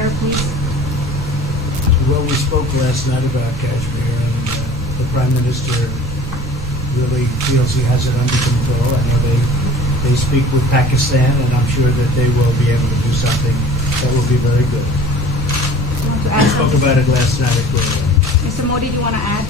Kashmir, please? Well, we spoke last night about Kashmir, and the Prime Minister really feels he has it under control. I know they speak with Pakistan, and I'm sure that they will be able to do something that will be very good. You want to We add spoke something? about it last night at Guerrero. Mr. Modi, do you want to add?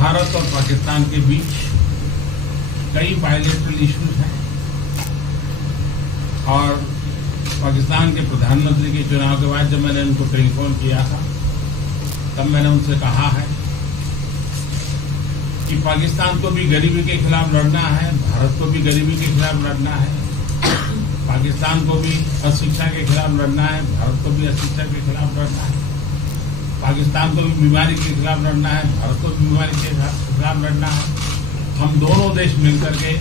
Bharat और पाकिस्तान के बीच कई bilateral issues हैं और पाकिस्तान के प्रधानमंत्री के चुनाव के बाद जब मैंने उनको टेलीफोन किया था तब मैंने उनसे कहा है कि पाकिस्तान को भी गरीबी के खिलाफ लड़ना है, भारत को भी गरीबी के खिलाफ लड़ना है, पाकिस्तान को भी अशिक्षा के खिलाफ लड़ना है, भारत को भी अशिक्षा के खिलाफ लड़ना है, पाकिस्तान को भी बीमारी के खिलाफ लड़ना है, भारत को भी बीमारी के खिलाफ लड़ना है। हम दोनों देश मिलकर के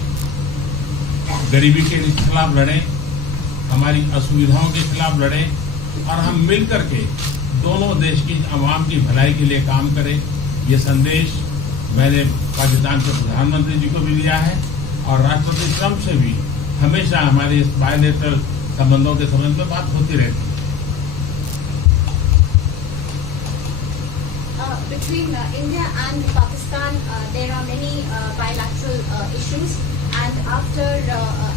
गरीबी के खिलाफ लड़ें, हमारी असुविधाओं के खिलाफ लड़ें और हम मिलकर के दोनों देश की आवाम की भलाई के लिए काम करें। ये संदेश मैंने पाकिस्तान के प्रधानमंत्री जी को भी दिया है और राष्ट्रपति ट्रंप से भी हमेशा हमारे इस बायलैटरल संबंधों के संबंध में बात होती रहती है। Between India and Pakistan, there are many bilateral issues. And after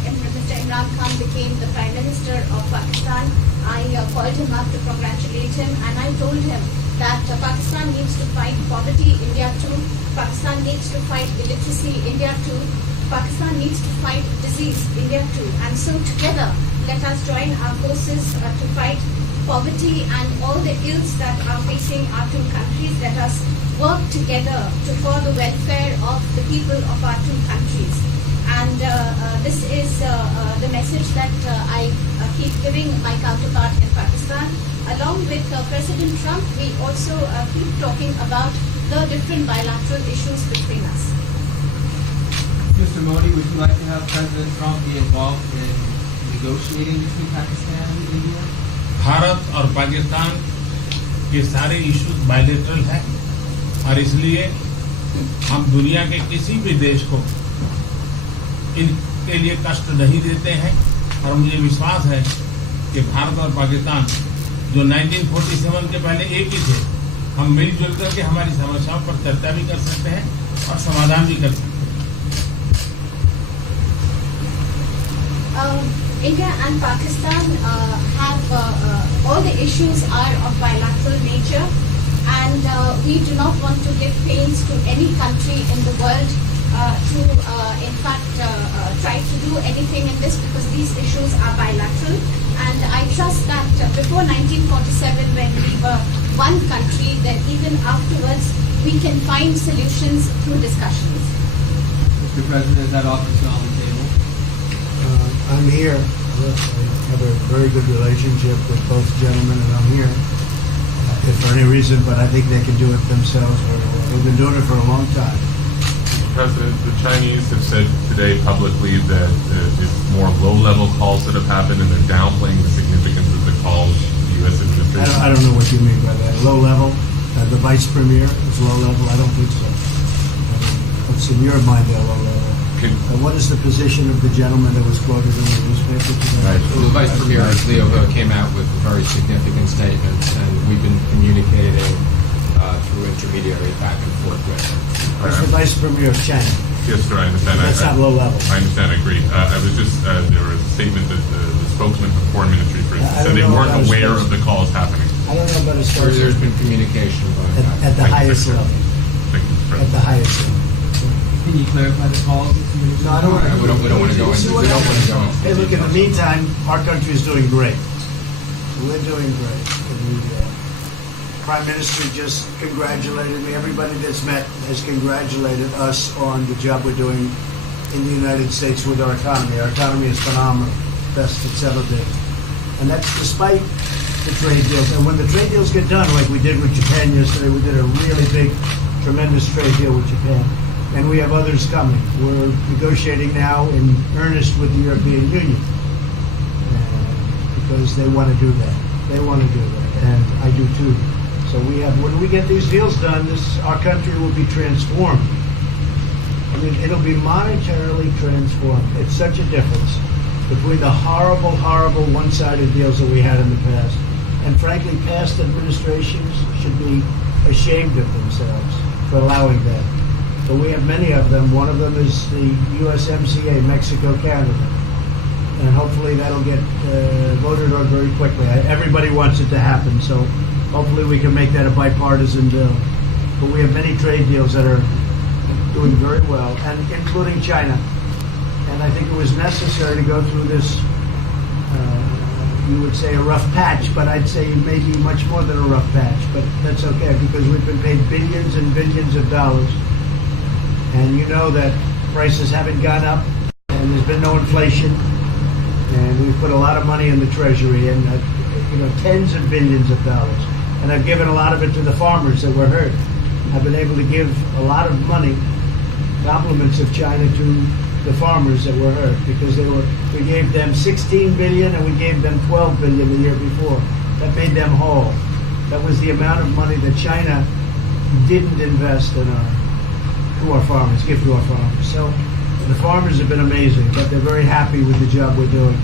Mr. Imran Khan became the Prime Minister of Pakistan, I called him up to congratulate him, and I told him that Pakistan needs to fight poverty, India too. Pakistan needs to fight illiteracy, India too. Pakistan needs to fight disease, India too. And so together, let us join our forces to fight poverty and all the ills that are facing our two countries. Let us work together for the welfare of the people of our two countries. And this is the message that I keep giving my counterpart in Pakistan. Along with President Trump, we also keep talking about the different bilateral issues between us. Mr. Modi, would you like to have President Trump be involved in negotiating between Pakistan and India? Bharat और पाकिस्तान के सारे issues bilateral हैं और इसलिए हम दुनिया के किसी भी देश को इनके लिए कष्ट नहीं देते हैं और मुझे विश्वास है कि भारत और पाकिस्तान जो 1947 के पहले एक ही थे, हम मिलजुल करके हमारी समस्याओं पर चर्चा भी कर सकते हैं और समाधान भी कर सकते हैं। India and Pakistan have all the issues are of bilateral nature, and we do not want to give pains to any country in the world to in fact try to do anything in this, because these issues are bilateral. And I trust that before 1947, when we were one country, that even afterwards we can find solutions through discussions. Mr. President, is that offer still on the table? I'm here. I have a very good relationship with both gentlemen, and I'm here if for any reason, but I think they can do it themselves. They've been doing it for a long time. President, the Chinese have said today publicly that it's more low-level calls that have happened, and they're downplaying the significance of the calls the U.S. administration. I don't know what you mean by that. Low level? The vice premier is low level? I don't think so. What's in your mind, they're low level? What is the position of the gentleman that was quoted in the newspaper today? Right. The Vice Premier, Leo, came out with very significant statements, and we've been communicating through intermediaries back and forth with him. That's the Vice Premier of China. Yes, sir, I understand. That's not low level. I understand, I agree. I was just, there was a statement that the spokesman for the Foreign Ministry, for instance, said they weren't aware of the calls happening. I don't know about his There's been communication by at the highest level. Thank you, Mr. At the President. highest level. Can you clarify the calls? No, I don't want to. We don't want to go into. We don't want to go into. Hey, look, in the meantime, our country is doing great. We're doing great. The Prime Minister just congratulated me. Everybody that's met has congratulated us on the job we're doing in the United States with our economy. Our economy is phenomenal, best it's ever been. And that's despite the trade deals. And when the trade deals get done, like we did with Japan yesterday, we did a really big, tremendous trade deal with Japan. And we have others coming. We're negotiating now in earnest with the European Union because they want to do that. They want to do that, and I do too. So we have. When we get these deals done, our country will be transformed. And it'll be monetarily transformed. It's such a difference between the horrible, horrible one-sided deals that we had in the past. And frankly, past administrations should be ashamed of themselves for allowing that. But we have many of them. One of them is the USMCA, Mexico-Canada. And hopefully that'll get voted on very quickly. Everybody wants it to happen, so hopefully we can make that a bipartisan bill. But we have many trade deals that are doing very well, and including China. And I think it was necessary to go through this, you would say a rough patch, but I'd say maybe much more than a rough patch. But that's okay, because we've been paid billions and billions of dollars. And you know that prices haven't gone up, and there's been no inflation. And we've put a lot of money in the Treasury, and tens of billions of dollars. And I've given a lot of it to the farmers that were hurt. I've been able to give a lot of money, compliments of China, to the farmers that were hurt, because we gave them 16 billion and we gave them 12 billion the year before. That made them whole. That was the amount of money that China didn't invest in to our farmers, give to our farmers. So the farmers have been amazing, but they're very happy with the job we're doing.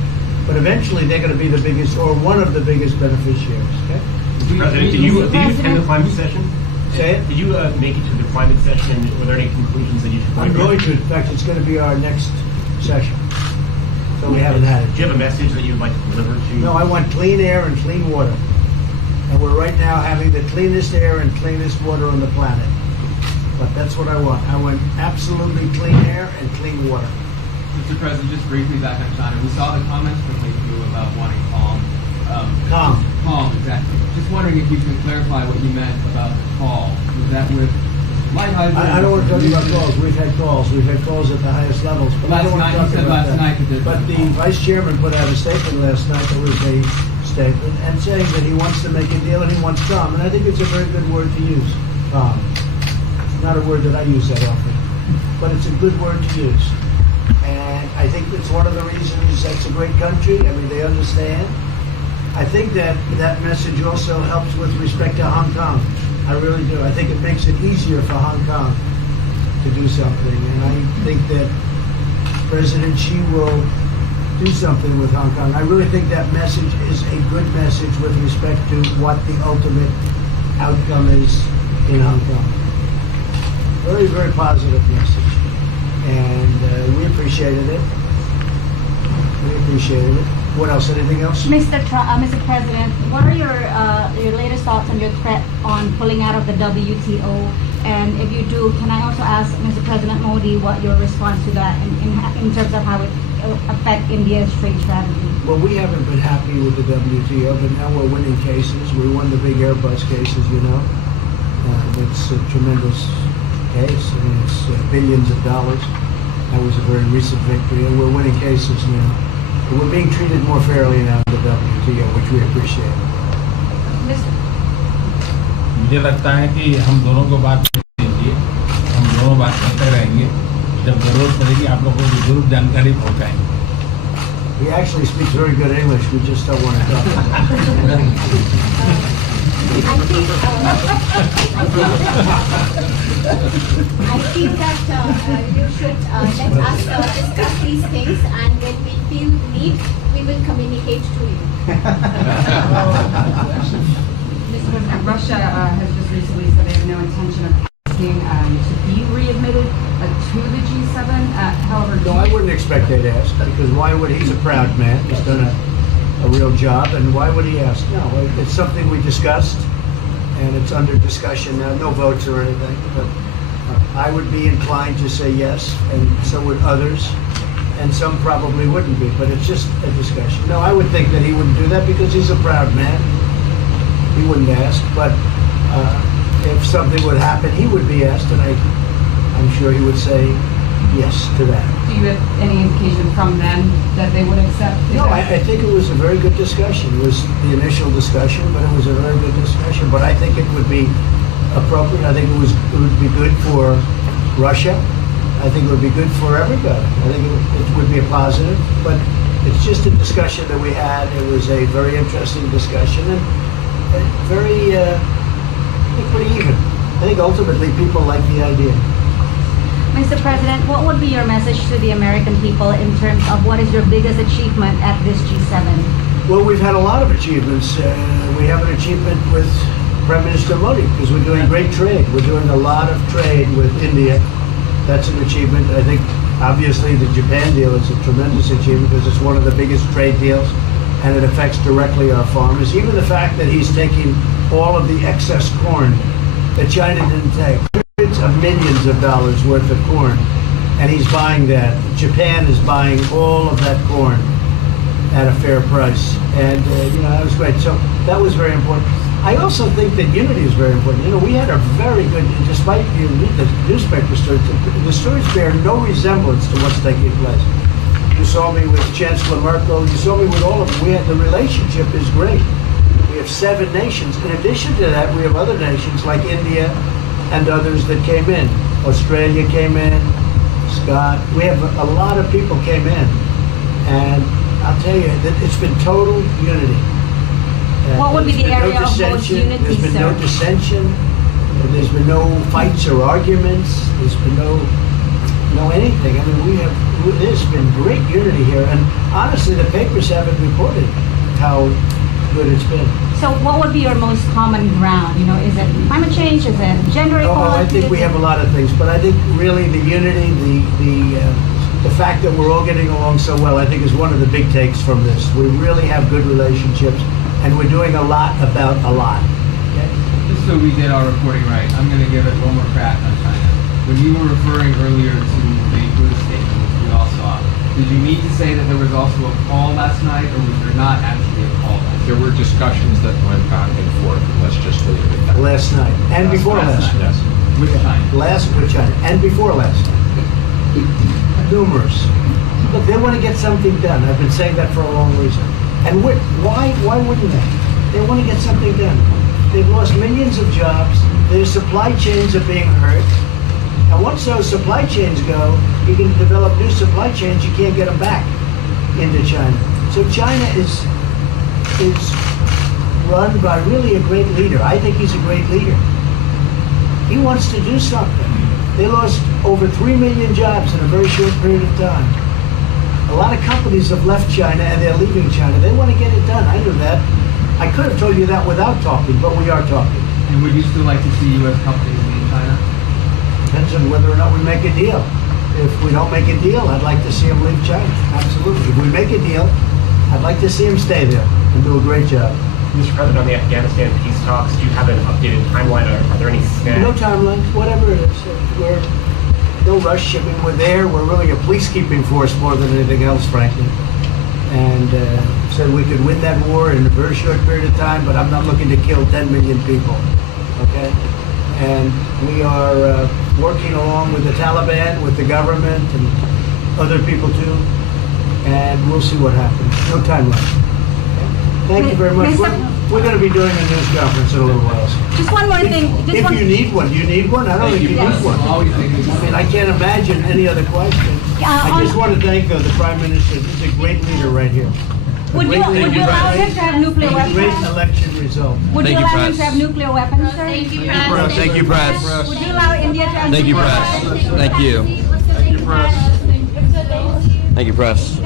But eventually they're going to be the biggest, or one of the biggest beneficiaries. Okay? Mr. President, did you attend the climate session? Say it? Did you make it to the climate session? Were there any conclusions that you should I'm going to. In fact, it's going to be our next session. So we haven't had it. Do you have a message that you would like to deliver to? No, I want clean air and clean water. And we're right now having the cleanest air and cleanest water on the planet. But that's what I want. I want absolutely clean air and clean water. Mr. President, just briefly back on China, we saw the comments from you about wanting calm. Calm. Calm, exactly. Just wondering if you could clarify what you meant about the call. Was that with light hydrogen? I don't want to talk about calls. We've had calls. We've had calls at the highest levels. But I don't want to talk about that. But the Vice Chairman put out a statement last night that was a statement and saying that he wants to make a deal and he wants calm. And I think it's a very good word to use, calm. It's not a word that I use that often, but it's a good word to use. And I think it's one of the reasons that's a great country. I mean, they understand. I think that message also helps with respect to Hong Kong. I really do. I think it makes it easier for Hong Kong to do something. And I think that President Xi will do something with Hong Kong. I really think that message is a good message with respect to what the ultimate outcome is in Hong Kong. Very, very positive message. And we appreciated it. We appreciated it. What else? Anything else? Mr. President, what are your latest thoughts on your threat on pulling out of the WTO? And if you do, can I also ask Mr. President Modi what your response to that in terms of how it will affect India's trade strategy? Well, we haven't been happy with the WTO, but now we're winning cases. We won the big Airbus cases, you know. It's a tremendous case. I mean, it's billions of dollars. That was a very recent victory, and we're winning cases now. We're being treated more fairly now in the WTO, which we appreciate. मुझे लगता है कि हम दोनों को बात कीजिए, हम दोनों बात करते रहेंगे. जब जरूरत पड़ेगी आप लोगों को जरूर जानकारी पहुंचाएंगे. He actually speaks very good English. We just don't want to talk about it. I feel that you should let us discuss these things, and when we feel the need, we will communicate to you. Mr. President, Russia has just recently said they have no intention of asking to be readmitted to the G7. However, No, I wouldn't expect they'd ask, because why would he's a proud man. He's done a real job, and why would he ask? No, it's something we discussed, and it's under discussion now. No votes or anything, but I would be inclined to say yes, and so would others, and some probably wouldn't be, but it's just a discussion. No, I would think that he wouldn't do that because he's a proud man. He wouldn't ask, but if something would happen, he would be asked, and I'm sure he would say yes to that. do you have any indication from them that they would accept? No, I think it was a very good discussion. It was the initial discussion, but it was a very good discussion. But I think it would be appropriate. I think it would be good for Russia. I think it would be good for everybody. I think it would be a positive. But it's just a discussion that we had. It was a very interesting discussion and very, I think, pretty even. I think ultimately people like the idea. Mr. President, what would be your message to the American people in terms of what is your biggest achievement at this G7? Well, we've had a lot of achievements. We have an achievement with Prime Minister Modi because we're doing great trade. We're doing a lot of trade with India. That's an achievement. I think, obviously, the Japan deal is a tremendous achievement because it's one of the biggest trade deals and it affects directly our farmers. Even the fact that he's taking all of the excess corn that China didn't take, hundreds of millions of dollars worth of corn, and he's buying that. Japan is buying all of that corn at a fair price. And, that was great. So that was very important. I also think that unity is very important. We had a very good, despite you read the newspaper stories, the stories bear no resemblance to what's taking place. You saw me with Chancellor Merkel. You saw me with all of them. The relationship is great. We have 7 nations. In addition to that, we have other nations like India and others that came in. Australia came in, Scott. We have a lot of people came in. And I'll tell you that it's been total unity. What would be the area of most unity, There's been sir? no dissension. There's been no fights or arguments. There's been no anything. I mean, there's been great unity here. And honestly, the papers haven't reported how good it's been. So what would be your most common ground? Is it climate change? Is it gender equality? I think we have a lot of things, but I think really the unity, the fact that we're all getting along so well, I think is one of the big takes from this. We really have good relationships, and we're doing a lot about a lot. Okay? Just so we get our reporting right, I'm going to give it one more crack on China. When you were referring earlier to the Buddha statement, which we all saw, did you mean to say that there was also a call last night, or was there not actually a call last night? There were discussions that went back and forth. Let's just leave it at that. Last night, and before last night. Yes. With China? Last with China, and before last night. Numerous. Look, they want to get something done. I've been saying that for a long reason. And why wouldn't they? They want to get something done. They've lost millions of jobs. Their supply chains are being hurt. And once those supply chains go, you can develop new supply chains. You can't get them back into China. So China is run by really a great leader. I think he's a great leader. He wants to do something. They lost over 3 million jobs in a very short period of time. A lot of companies have left China and they're leaving China. They want to get it done. I knew that. I could have told you that without talking, but we are talking. And would you still like to see U.S. companies leave China? Depends on whether or not we make a deal. If we don't make a deal, I'd like to see them leave China. Absolutely. If we make a deal, I'd like to see them stay there and do a great job. Mr. President, on the Afghanistan peace talks, do you have an updated timeline? Are there any snags? No timeline, whatever it is. We're no rush. I mean, we're there. We're really a peacekeeping force more than anything else, frankly. And said we could win that war in a very short period of time, but I'm not looking to kill 10 million people. Okay? And we are working along with the Taliban, with the government, and other people too. And we'll see what happens. No timeline. Thank you very much. We're going to be doing a news conference in a little while. Just one more thing. If you need one, do you need one? I don't think you need one. I mean, I can't imagine any other question. I just want to thank the Prime Minister. He's a great leader right here. Would you allow him to have nuclear Great weapons? election result. Would you allow him to have nuclear weapons, sir? Thank you, press. Would you allow India to have Thank you, nuclear press. weapons? Thank you. Thank you, press. Thank you, press.